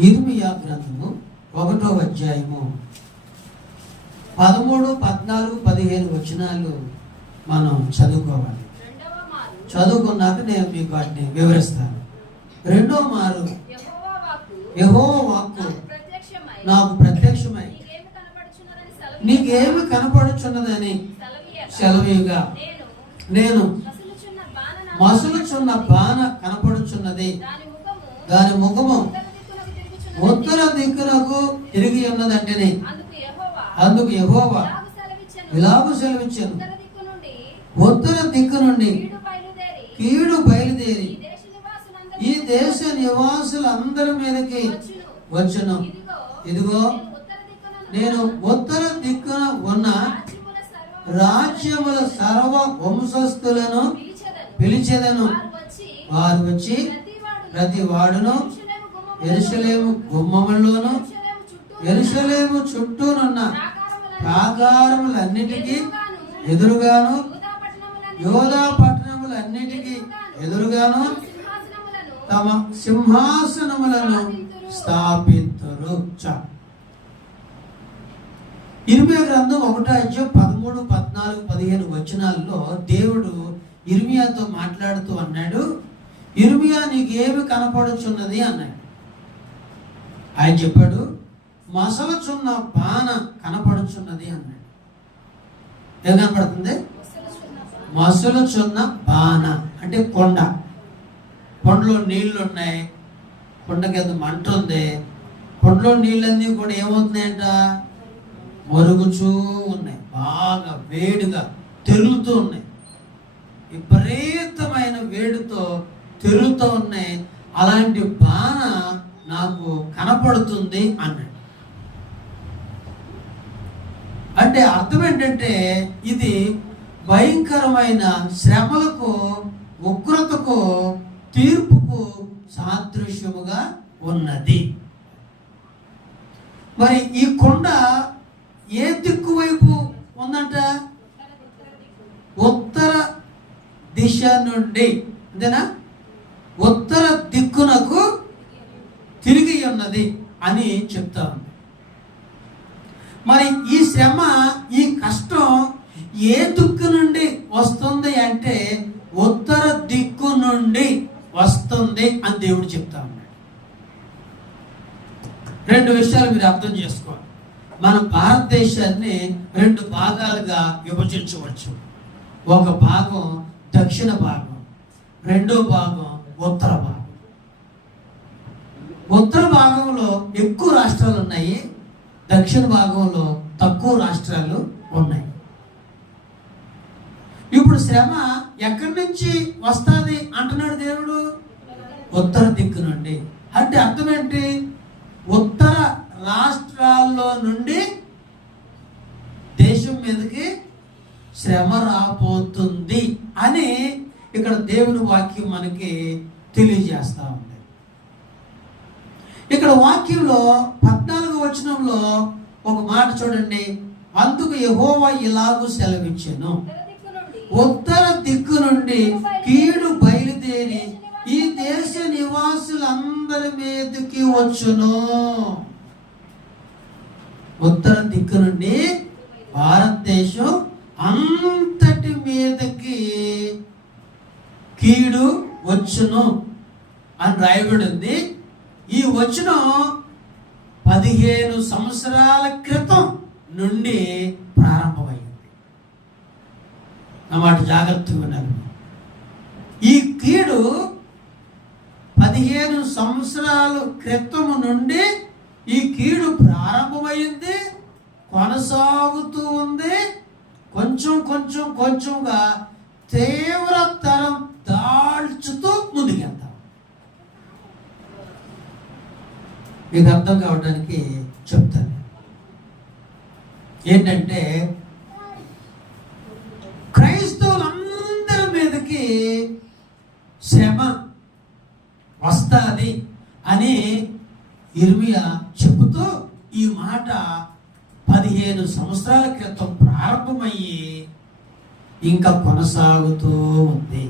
ఇర్మియా గ్రంథము 1వ అధ్యాయము 13, 14, 15 వచనాలు మనం చదువుకోవాలి. చదువుకున్నాక నేను మీకు వాటిని వివరిస్తాను. రెండో మారు యెహోవా వాక్కు నాకు ప్రత్యక్షమై నీకేమి కనపడుచున్నదని సెలవీయుగా నేను మసులుచున్న బాణ కనపడుచున్నది, దాని ముఖము ఉత్తర దిక్కునకు తిరిగి ఉన్నదంటేనే అందుకు యెహోవా ఇలాగూ సెలవిచ్చాను, ఉత్తర దిక్కు నుండి కీడు బయలుదేరి ఈ దేశ నివాసులందరి మీదకి వచ్చును. ఇదిగో నేను ఉత్తర దిక్కున ఉన్న రాజ్యముల సర్వ వంశస్థులను పిలిచెదను. వారు వచ్చి ప్రతి వాడును యెరూషలేము గుమ్మములోను యెరూషలేము చుట్టూనున్న ప్రాకారములన్నిటికీ ఎదురుగాను యోధా పట్టణములన్నిటికీ ఎదురుగాను తమ సింహాసనములను స్థాపింతురు. ఇర్మియా గ్రంథం 1వ అధ్యాయం 13, 14, 15 వచనాల్లో దేవుడు ఇర్మియాతో మాట్లాడుతూ అన్నాడు, ఇర్మియా నీకేమి కనపడుచున్నది అన్నాడు. ఆయన చెప్పాడు, మసలుచున్న బాణ కనపడుచున్నది అన్నాడు. ఏం కనపడుతుంది? మసలుచున్న బాణ అంటే కొండలో నీళ్లు ఉన్నాయి, కొండ కింద మంట ఉంది, కొండలో నీళ్ళన్నీ కూడా ఏమవుతున్నాయంట, మరుగుచూ ఉన్నాయి, బాగా వేడిగా తెరులుతూ ఉన్నాయి, విపరీతమైన వేడితో తెరులుతూ ఉన్నాయి. అలాంటి బాణ నాకు కనపడుతుంది అన్నాడు. అంటే అర్థం ఏంటంటే ఇది భయంకరమైన శ్రమలకు, ఉగ్రతకు, తీర్పుకు సాదృశ్యముగా ఉన్నది. మరి ఈ కొండ ఏ దిక్కు వైపు ఉందంట? ఉత్తర దిశ నుండి, అంతేనా? ఉత్తర దిక్కునకు తిరిగి ఉన్నది అని చెప్తారు. మరి ఈ శ్రమ, ఈ కష్టం ఏ దిక్కు నుండి వస్తుంది అంటే ఉత్తర దిక్కు నుండి వస్తుంది అని దేవుడు చెప్తా ఉన్నాడు. రెండు విషయాలు మీరు అర్థం చేసుకోవాలి. మన భారతదేశాన్ని 2 భాగాలుగా విభజించవచ్చు. ఒక భాగం దక్షిణ భాగం, రెండో భాగం ఉత్తర భాగం. ఉత్తర భాగంలో ఎక్కువ రాష్ట్రాలు ఉన్నాయి, దక్షిణ భాగంలో తక్కువ రాష్ట్రాలు ఉన్నాయి. ఇప్పుడు శ్రమ ఎక్కడి నుంచి వస్తుంది అంటున్నాడు దేవుడు? ఉత్తర దిక్కు నుండి. అంటే అర్థం ఏంటి? ఉత్తర రాష్ట్రాల్లో నుండి దేశం మీదకి శ్రమ రాబోతుంది అని ఇక్కడ దేవుని వాక్యం మనకి తెలియజేస్తా ఉంది. ఇక్కడ వాక్యంలో 14వ వచనంలో ఒక మాట చూడండి. అందుకు యెహోవా ఇలాగూ సెలవిచ్చెను, ఉత్తర దిక్కు నుండి కీడు బయలుదేరి ఈ దేశ నివాసులందరి మీదకి వచ్చును. ఉత్తర దిక్కు నుండి భారతదేశం అంతటి మీదకి కీడు వచ్చును అని రాయబడి ఉంది. ఈ వచనం 15 సంవత్సరాల క్రితం నుండి ప్రారంభమైంది. అన్నమాట. జాగ్రత్తగా వినాలి. ఈ కీడు 15 సంవత్సరాల క్రితం నుండి ఈ కీడు ప్రారంభమైంది, కొనసాగుతూ ఉంది. కొంచెంగా తీవ్రతరం దాల్చుతూ ముందుకెళ్తాం. మీకు అర్థం కావడానికి చెప్తాను. ఏంటంటే క్రైస్తవులందరి మీదకి శ్రమ వస్తుంది అని ఇర్మియా చెబుతూ ఈ మాట 15 సంవత్సరాల క్రితం ప్రారంభమయ్యి ఇంకా కొనసాగుతూ ఉంది.